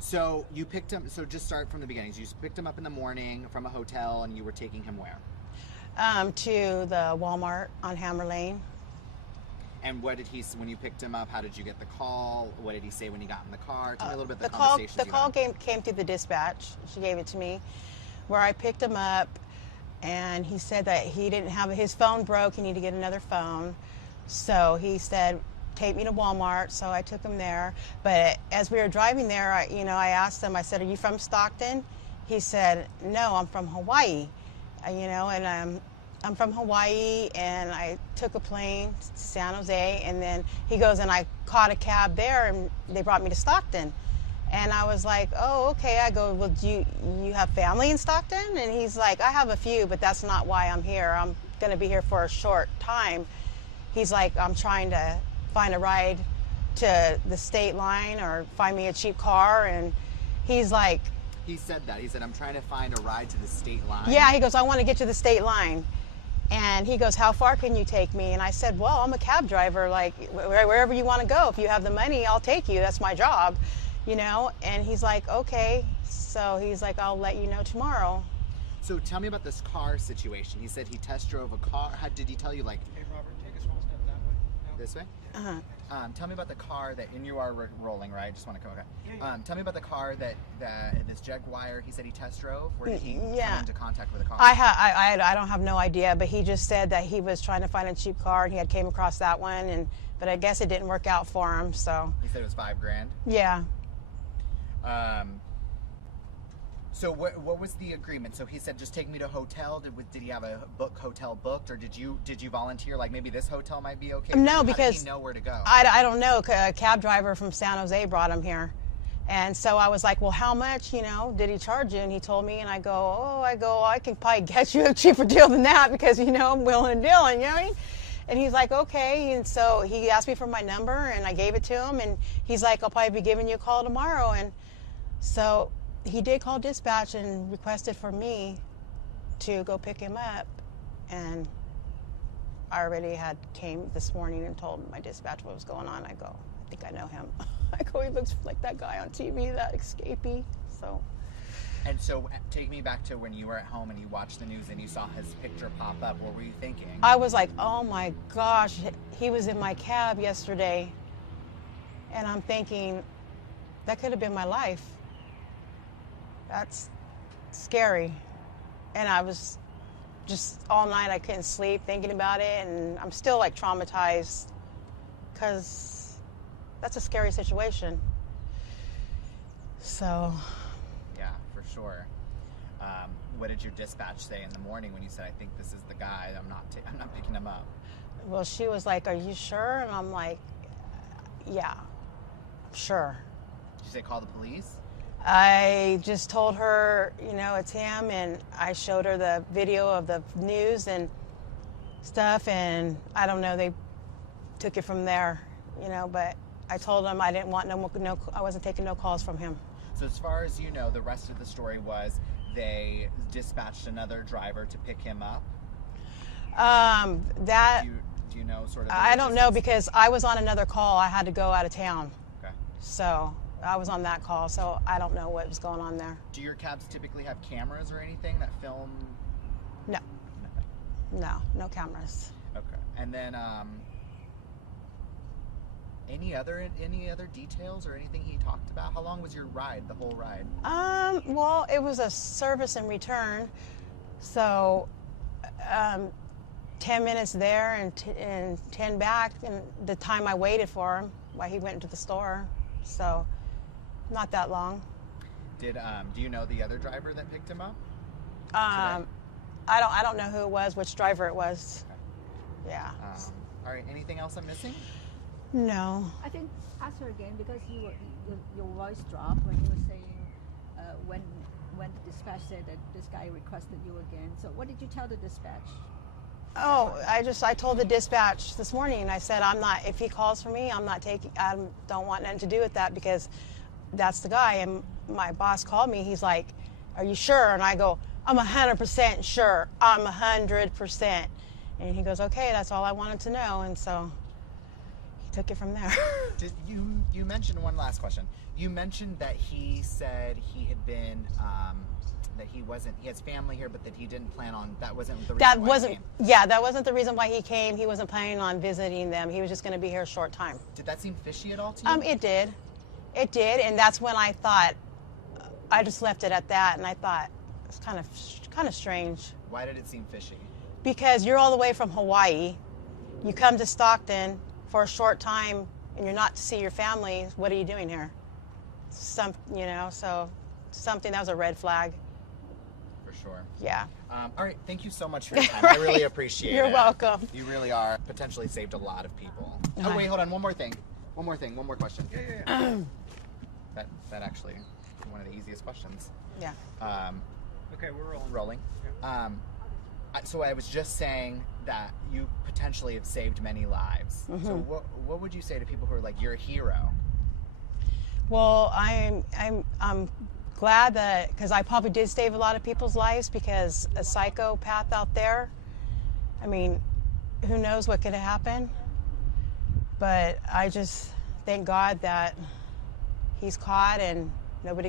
So you picked him. So just start from the beginning. You picked him up in the morning from a hotel, and you were taking him where? To the Walmart on Hammer Lane. And what did he? When you picked him up, how did you get the call? What did he say when he got in the car? Tell me a little bit about the conversations. The call came through the dispatch. She gave it to me, where I picked him up, and he said that he didn't have his phone broke. He needed to get another phone, so he said, "Take me to Walmart." So I took him there. But as we were driving there, I asked him. I said, "Are you from Stockton?" He said, "No, I'm from Hawaii." And I'm from Hawaii, and I took a plane to San Jose, and then he goes, and I caught a cab there, and they brought me to Stockton. And I was like, "Oh, okay." I go, "Well, do you have family in Stockton?" And he's like, "I have a few, but that's not why I'm here. I'm going to be here for a short time." He's like, "I'm trying to find a ride to the state line or find me a cheap car." And he's like... He said that. He said, "I'm trying to find a ride to the state line." Yeah, he goes, "I want to get to the state line." And he goes, "How far can you take me?" And I said, "Well, I'm a cab driver. Like, wherever you want to go. If you have the money, I'll take you. That's my job, And he's like, "Okay." So he's like, "I'll let you know tomorrow." So tell me about this car situation. He said he test drove a car. How did he tell you, like... Hey, Robert, take a small step that way. No. This way? Uh-huh. Tell me about the car that, and you are rolling, right? Just want to come, okay. Yeah. Tell me about the car that this Jaguar, he said he test drove. Where did he come into contact with the car? I don't have no idea, but he just said that he was trying to find a cheap car, and he had came across that one, but I guess it didn't work out for him, so. He said it was $5,000? Yeah. So what was the agreement? So he said, "Just take me to a hotel." Did he have a hotel booked, or did you volunteer? Like, maybe this hotel might be okay. No, because because he know where to go. I don't know. A cab driver from San Jose brought him here, and so I was like, "Well, how much? Did he charge you?" And he told me, and I go, "I can probably get you a cheaper deal than that because I'm willing to deal." And And he's like, "Okay." And so he asked me for my number, and I gave it to him, and he's like, "I'll probably be giving you a call tomorrow." And so he did call dispatch and requested for me to go pick him up, and I already had came this morning and told my dispatch what was going on. I go, "I think I know him." I go, "He looks like that guy on TV, that escapee." So. And so take me back to when you were at home and you watched the news and you saw his picture pop up. What were you thinking? I was like, "Oh my gosh, he was in my cab yesterday." And I'm thinking, that could have been my life. That's scary. And I was just all night, I couldn't sleep thinking about it, and I'm still like traumatized because that's a scary situation. So. Yeah, for sure. What did your dispatch say in the morning when you said, "I think this is the guy, I'm not picking him up"? Well, she was like, "Are you sure?" And I'm like, "Yeah, sure." Did you say call the police? I just told her, it's him, and I showed her the video of the news and stuff, and I don't know, they took it from there, but I told them I didn't want I wasn't taking no calls from him. So as far as you know, the rest of the story was they dispatched another driver to pick him up? That... Do you know sort of... I don't know, because I was on another call. I had to go out of town. Okay. So I was on that call, so I don't know what was going on there. Do your cabs typically have cameras or anything that film? No. No cameras. Okay. And then any other details or anything he talked about? How long was your ride, the whole ride? Well, it was a service and return, so 10 minutes there and 10 back, and the time I waited for him while he went into the store, so not that long. Do you know the other driver that picked him up? I don't know who it was, which driver it was. Okay. Yeah. All right. Anything else I'm missing? No. I think ask her again, because your voice dropped when you were saying when the dispatch said that this guy requested you again. So what did you tell the dispatch? Oh, I told the dispatch this morning, and I said, if he calls for me, I don't want nothing to do with that, because that's the guy. And my boss called me. He's like, "Are you sure?" And I go, "I'm 100% sure. I'm 100%. And he goes, "Okay, that's all I wanted to know." And so he took it from there. Did you mentioned one last question? You mentioned that he said he had been that he has family here, but that he didn't plan on, that wasn't the reason That why he wasn't, came. yeah, that wasn't the reason why he came. He wasn't planning on visiting them. He was just going to be here a short time. Did that seem fishy at all to you? It did. It did, and that's when I thought, I just left it at that, and I thought, it's kind of strange. Why did it seem fishy? Because you're all the way from Hawaii. You come to Stockton for a short time, and you're not to see your family. What are you doing here? So something that was a red flag. For sure. Yeah. All right, thank you so much for your time. I really appreciate it. You're welcome. You really are. Potentially saved a lot of people. Oh, Hi. wait, hold on. One more question. Yeah. That actually, one of the easiest questions. Yeah. Okay, we're rolling. Rolling. Yeah. So I was just saying that you potentially have saved many lives. Mm-hmm. So what would you say to people who are like, you're a hero? Well, I'm glad that, because I probably did save a lot of people's lives, because a psychopath out there, I mean, who knows what could happen? But I just thank God that he's caught and nobody